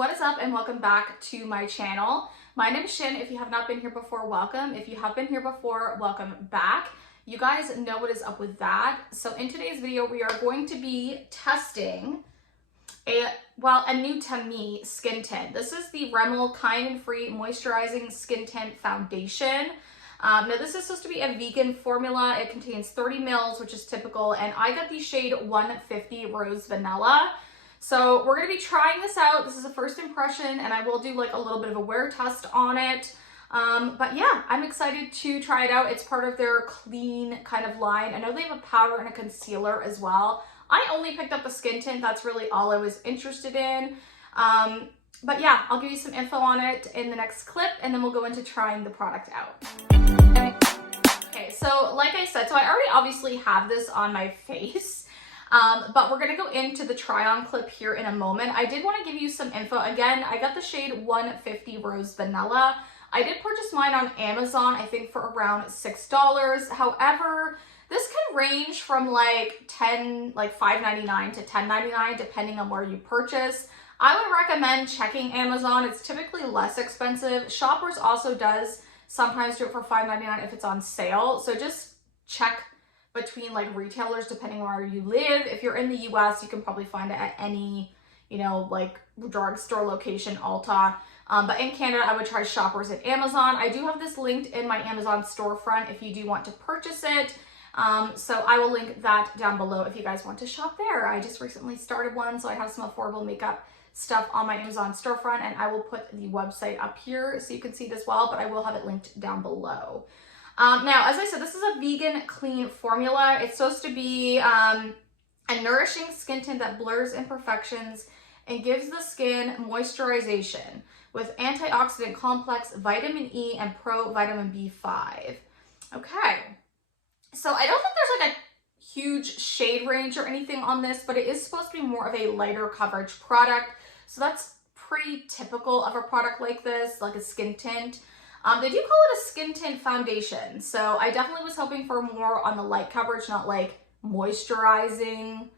what is up and welcome back to my channel. My name is Shin. If you have not been here before, welcome. If you have been here before, welcome back. You guys know what is up with that. So in today's video, we are going to be testing a new to me skin tint. This is the Rimmel Kind & Free Moisturizing Skin Tint Foundation. Now this is supposed to be a vegan formula. It contains 30 mils, which is typical, and I got the shade 150 Rose Vanilla. So we're going to be trying this out. This is a first impression, and I will do like a little bit of a wear test on it. But yeah, I'm excited to try it out. It's part of their clean kind of line. I know they have a powder and a concealer as well. I only picked up a skin tint. That's really all I was interested in. But yeah, I'll give you some info on it in the next clip, and then we'll go into trying the product out. Okay, so like I said, I already obviously have this on my face. But we're going to go into the try on clip here in a moment. I did want to give you some info. Again, I got the shade 150 Rose Vanilla. I did purchase mine on Amazon, I think for around $6. However, this can range from like $5.99 to $10.99 depending on where you purchase. I would recommend checking Amazon. It's typically less expensive. Shoppers also does sometimes do it for $5.99 if it's on sale. So just check between like retailers depending on where you live. If you're in the US, you can probably find it at any, like drugstore location, Ulta. But in Canada, I would try Shoppers at Amazon. I do have this linked in my Amazon storefront if you do want to purchase it. So I will link that down below if you guys want to shop there. I just recently started one, so I have some affordable makeup stuff on my Amazon storefront, and I will put the website up here so you can see it as well, but I will have it linked down below. Now, as I said, this is a vegan clean formula. It's supposed to be a nourishing skin tint that blurs imperfections and gives the skin moisturization with antioxidant complex, vitamin E, and pro vitamin B5. Okay, so I don't think there's like a huge shade range or anything on this, but it is supposed to be more of a lighter coverage product. So that's pretty typical of a product like this, like a skin tint. They do call it a skin tint foundation. So I definitely was hoping for more on the light coverage, not like moisturizing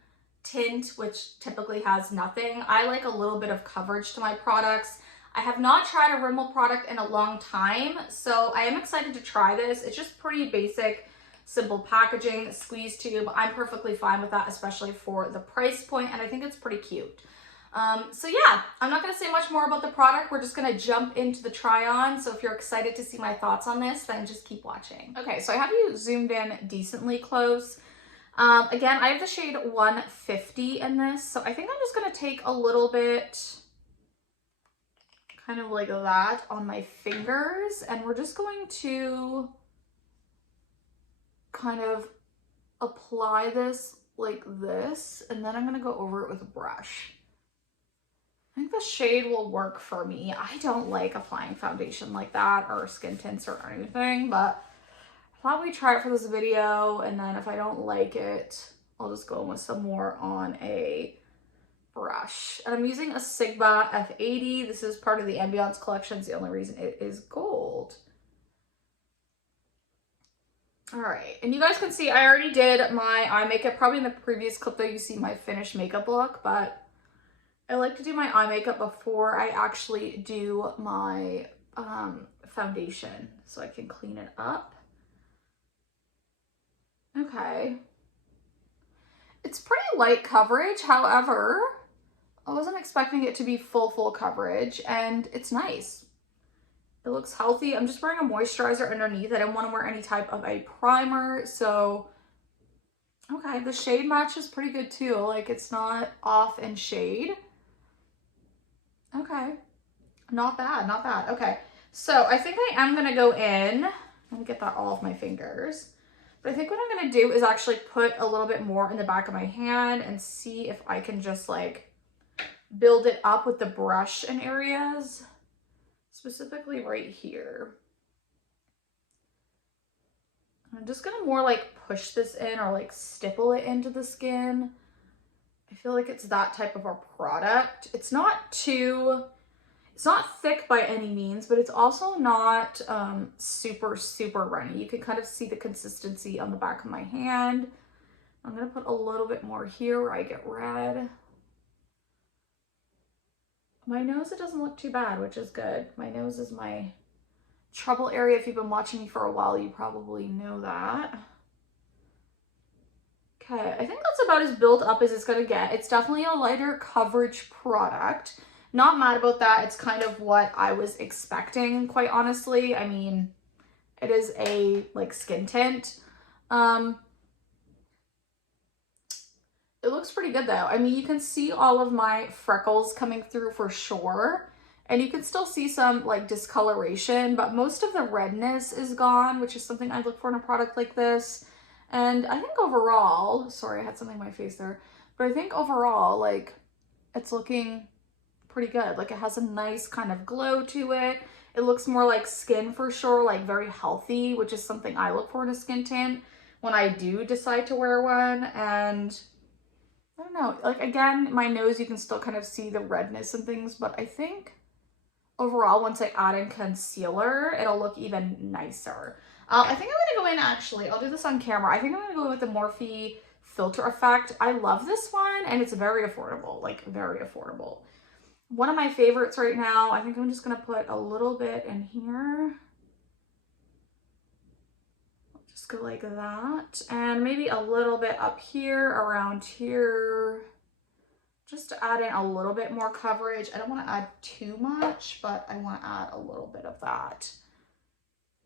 tint, which typically has nothing. I like a little bit of coverage to my products. I have not tried a Rimmel product in a long time, so I am excited to try this. It's just pretty basic, simple packaging, squeeze tube. I'm perfectly fine with that, especially for the price point, and I think it's pretty cute. So yeah, I'm not going to say much more about the product. We're just going to jump into the try on. So if you're excited to see my thoughts on this, then just keep watching. Okay, so I have you zoomed in decently close. Again, I have the shade 150 in this. So I think I'm just going to take a little bit kind of like that on my fingers. And we're just going to kind of apply this like this. And then I'm going to go over it with a brush. I think the shade will work for me. I don't like applying foundation like that or skin tints or anything, but I thought we'd try it for this video, and then if I don't like it, I'll just go in with some more on a brush. And I'm using a Sigma F80. This is part of the Ambiance collection. It's the only reason it is gold. All right, and you guys can see I already did my eye makeup. Probably in the previous clip though, you see my finished makeup look, but I like to do my eye makeup before I actually do my foundation so I can clean it up. Okay. It's pretty light coverage, however, I wasn't expecting it to be full coverage, and it's nice. It looks healthy. I'm just wearing a moisturizer underneath. I didn't want to wear any type of a primer, so okay, the shade match is pretty good too. Like, it's not off in shade. Okay, not bad, not bad. Okay, so I think I am gonna go in. Let me get that all off my fingers. But I think what I'm gonna do is actually put a little bit more in the back of my hand and see if I can just like build it up with the brush in areas, specifically right here. I'm just gonna more like push this in or like stipple it into the skin. I feel like it's that type of a product. It's not thick by any means, but it's also not super runny. You can kind of see the consistency on the back of my hand. I'm gonna put a little bit more here where I get red. My nose, it doesn't look too bad, which is good. My nose is my trouble area. If you've been watching me for a while, you probably know that. Okay, I think that's about as built up as it's gonna get. It's definitely a lighter coverage product. Not mad about that. It's kind of what I was expecting, quite honestly. I mean, it is a like skin tint. It looks pretty good though. I mean, you can see all of my freckles coming through for sure. And you can still see some like discoloration, but most of the redness is gone, which is something I look for in a product like this. And I think overall, sorry, I had something in my face there, but I think overall, like, it's looking pretty good. Like, it has a nice kind of glow to it. It looks more like skin for sure, like very healthy, which is something I look for in a skin tint when I do decide to wear one. And I don't know, like, again, my nose, you can still kind of see the redness and things, but I think overall, once I add in concealer, it'll look even nicer. I think I'm gonna go in, actually, I'll do this on camera. I think I'm gonna go in with the Morphe Filter Effect. I love this one, and it's very affordable, like very affordable. One of my favorites right now. I think I'm just gonna put a little bit in here. Just go like that, and maybe a little bit up here, around here, just to add in a little bit more coverage. I don't want to add too much, but I want to add a little bit of that.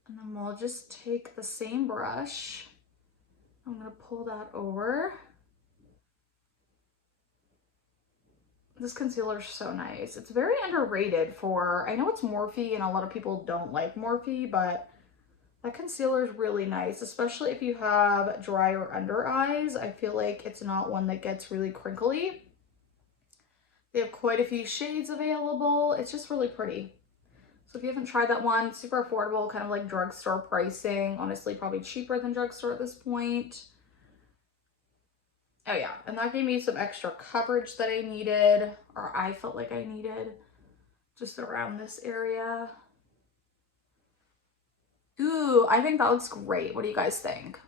And then we'll just take the same brush. I'm going to pull that over. This concealer is so nice. It's very underrated for, I know it's Morphe and a lot of people don't like Morphe, but that concealer is really nice, especially if you have drier under eyes. I feel like it's not one that gets really crinkly. They have quite a few shades available. It's just really pretty. So if you haven't tried that one, super affordable, kind of like drugstore pricing. Honestly, probably cheaper than drugstore at this point. Oh yeah, and that gave me some extra coverage that I needed, or I felt like I needed, just around this area. Ooh, I think that looks great. What do you guys think?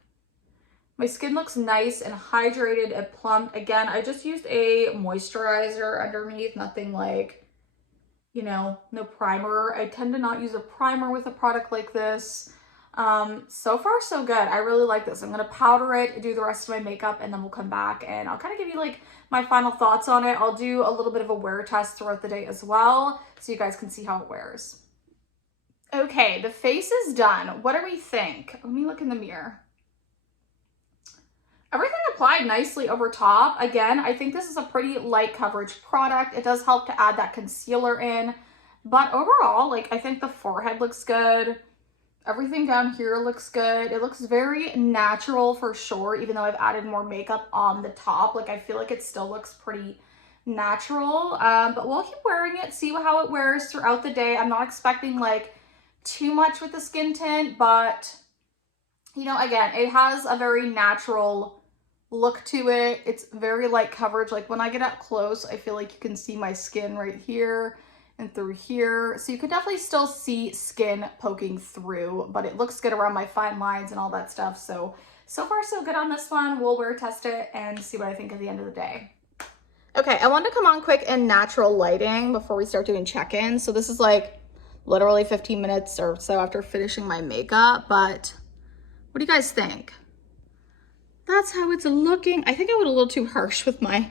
My skin looks nice and hydrated and plumped. Again, I just used a moisturizer underneath, nothing like, you know, no primer. I tend to not use a primer with a product like this. So far, so good. I really like this. I'm going to powder it, do the rest of my makeup, and then we'll come back and I'll kind of give you like my final thoughts on it. I'll do a little bit of a wear test throughout the day as well, so you guys can see how it wears. Okay, the face is done. What do we think? Let me look in the mirror. Everything applied nicely over top. Again, I think this is a pretty light coverage product. It does help to add that concealer in, but overall, like, I think the forehead looks good. Everything down here looks good. It looks very natural for sure, even though I've added more makeup on the top. Like, I feel like it still looks pretty natural, but we'll keep wearing it, see how it wears throughout the day. I'm not expecting like too much with the skin tint, but you know, again, it has a very natural look to it. It's very light coverage. Like when I get up close, I feel like you can see my skin right here and through here. So you can definitely still see skin poking through, but it looks good around my fine lines and all that stuff. So far so good on this one. We'll wear test it and see what I think at the end of the day. Okay, I wanted to come on quick in natural lighting before we start doing check-in. So this is like literally 15 minutes or so after finishing my makeup, but what do you guys think? That's how it's looking. I think I went a little too harsh with my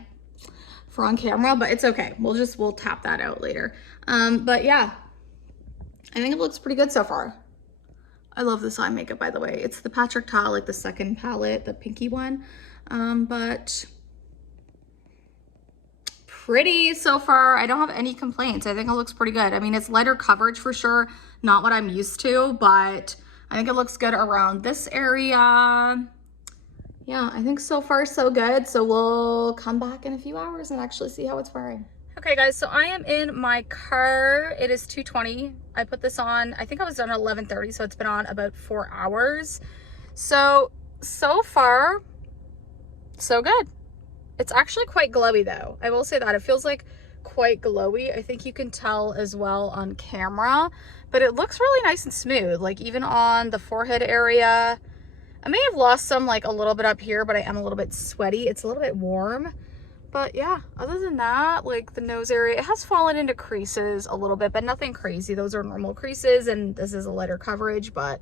for on camera, but it's okay. We'll tap that out later. But yeah, I think it looks pretty good so far. I love this eye makeup, by the way. It's the Patrick Ta, like the second palette, the pinky one. But pretty so far. I don't have any complaints. I think it looks pretty good. I mean, it's lighter coverage for sure, not what I'm used to, but I think it looks good around this area. Yeah, I think so far so good. So we'll come back in a few hours and actually see how it's wearing. Okay guys, so I am in my car. It is 2:20. I put this on, I think I was done at 11:30, so it's been on about 4 hours. So far, so good. It's actually quite glowy though. I will say that. It feels like quite glowy. I think you can tell as well on camera, but it looks really nice and smooth. Like even on the forehead area, I may have lost some like a little bit up here, but I am a little bit sweaty. It's a little bit warm, But yeah, other than that, like the nose area, it has fallen into creases a little bit, but nothing crazy. Those are normal creases and this is a lighter coverage, but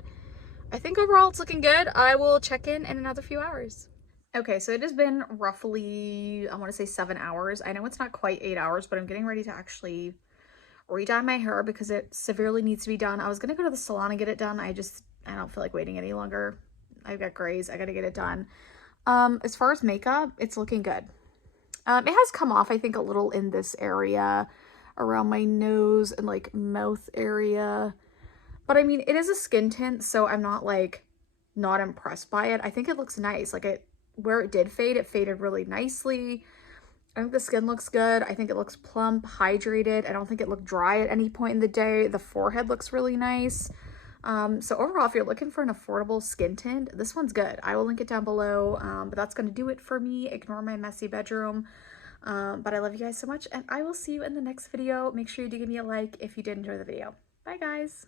I think overall it's looking good. I will check in another few hours. Okay, so it has been roughly, I want to say 7 hours. I know it's not quite 8 hours, but I'm getting ready to actually redye my hair because it severely needs to be done. I was going to go to the salon and get it done. I don't feel like waiting any longer. I've got grays. I got to get it done. As far as makeup, it's looking good. It has come off, I think, a little in this area around my nose and like mouth area. But I mean, it is a skin tint, so I'm not like not impressed by it. I think it looks nice. Like where it did fade, it faded really nicely. I think the skin looks good. I think it looks plump, hydrated. I don't think it looked dry at any point in the day. The forehead looks really nice. So overall, if you're looking for an affordable skin tint, this one's good. I will link it down below, but that's going to do it for me. Ignore my messy bedroom. But I love you guys so much, and I will see you in the next video. Make sure you do give me a like if you did enjoy the video. Bye, guys.